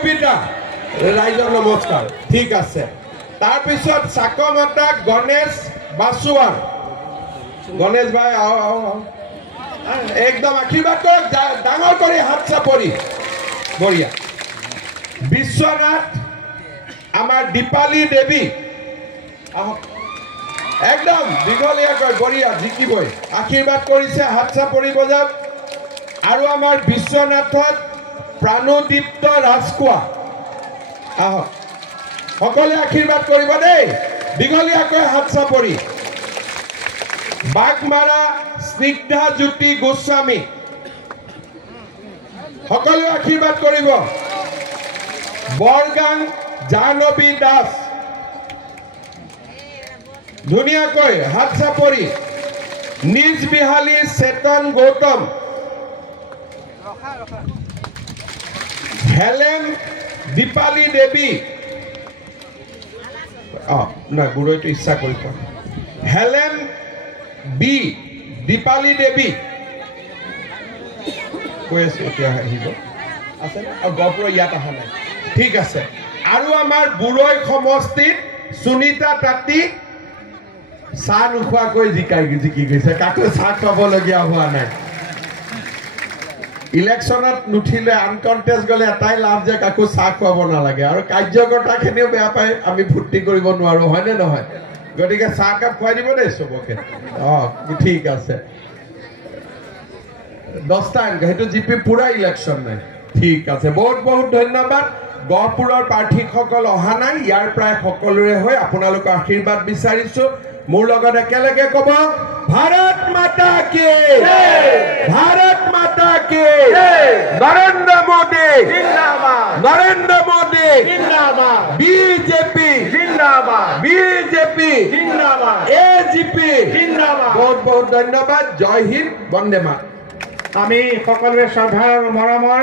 কবিতা ৰাইজৰ নমস্কাৰ ঠিক আছে তাৰপিছত চাকমাতা গণেশ বাসুৱান গণেশ ভাই আও একদম আশীৰ্বাদ কৰক ডাঙৰ কৰি হাত চাপৰি বঢ়িয়া বিশ্বনাথ আমাৰ দীপালী দেৱী একদম দীঘলীয়াকৈ বঢ়িয়া জিকিবই আশীৰ্বাদ কৰিছে হাত চাপৰি বজাব আৰু আমাৰ বিশ্বনাথত প্ৰাণদীপ্ত ৰাজকোৱা আহক সকলে আশীৰ্বাদ কৰিব দেই দীঘলীয়াকৈ হাত চাপৰি বাগমাৰা স্নিগ্ধা জ্যোতি গোস্বামী সকলে আশীৰ্বাদ কৰিব বৰগাং জাহ্নবী দাস ধুনীয়াকৈ হাত চাপৰি নিজ বিহালী চেতন গৌতম হেলেন দীপালী দেৱী না গুৰুটো ইচ্ছা কৰিব হেলেন বি দীপালী দেৱী কৈ আছো এতিয়া আহিব আছে না আৰু গপুৰ ইয়াত অহা নাই ঠিক আছে আৰু আমাৰ বুৰৈ সমষ্টিত সুনীতা তাঁতী চাহ নোখোৱাকৈ জিকি গৈছে কাকো চাহ খাবলগীয়া হোৱা নাই ইলেকশ্যনত নুঠিলে আনকণ্টেষ্ট গ'লে এটাই লাভ যে কাকো চাহ খুৱাব নালাগে আৰু কাৰ্যকৰ্তাখিনিও বেয়া পায় আমি ফূৰ্তি কৰিব নোৱাৰো হয়নে নহয় গতিকে চাহ কাপ খুৱাই দিব দেই চবকে ঠিক আছে 10টা সেইটো জিপি পুৰা ইলেকশ্যন নাই ঠিক আছে বহুত বহুত ধন্যবাদ গহপুৰৰ প্ৰাৰ্থীসকল অহা নাই ইয়াৰ প্ৰায় সকলোৰে হৈ আপোনালোকৰ আশীৰ্বাদ বিচাৰিছো মোৰ লগত একেলগে ক'ব ভাৰত মাতা কি ভাৰত মাতা কি নৰেন্দ্ৰ মোদী জিন্দাবাদ নৰেন্দ্ৰ মোদী জিন্দাবাদ বিজেপি জিন্দাবাদ বিজেপি জিন্দাবাদ এজিপি জিন্দাবাদ বহুত বহুত ধন্যবাদ জয় হিন্দ বন্দে মাতৰম আমি সকলোৱে শ্ৰদ্ধা আৰু মৰমৰ